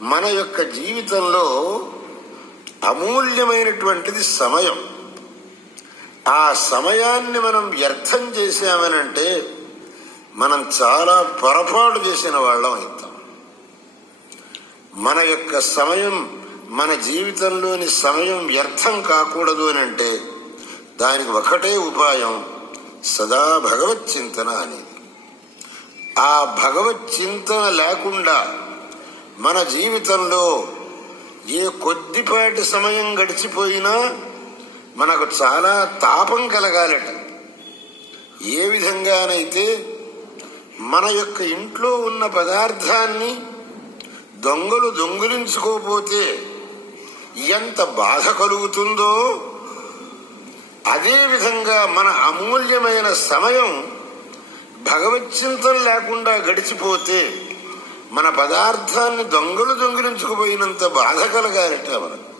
మన యొక్క జీవితంలో అమూల్యమైనటువంటిది సమయం. ఆ సమయాన్ని మనం వ్యర్థం చేశామనంటే మనం చాలా పొరపాటు చేసిన వాళ్ళం అవుతాం. మన యొక్క సమయం, మన జీవితంలోని సమయం వ్యర్థం కాకూడదు అని అంటే దానికి ఒకటే ఉపాయం, సదా భగవత్ చింతన అనేది. ఆ భగవత్ చింతన లేకుండా మన జీవితంలో ఏ కొద్దిపాటి సమయం గడిచిపోయినా మనకు చాలా తాపం కలగాలట. ఏ విధంగానైతే మన యొక్క ఇంట్లో ఉన్న పదార్థాన్ని దొంగలు దొంగిలించుకోపోతే ఎంత బాధ కలుగుతుందో, అదేవిధంగా మన అమూల్యమైన సమయం భగవచ్చింతన లేకుండా గడిచిపోతే మన పదార్థాన్ని దొంగలు దొంగిలించుకుపోయినంత బాధ కలగాలట మనకు.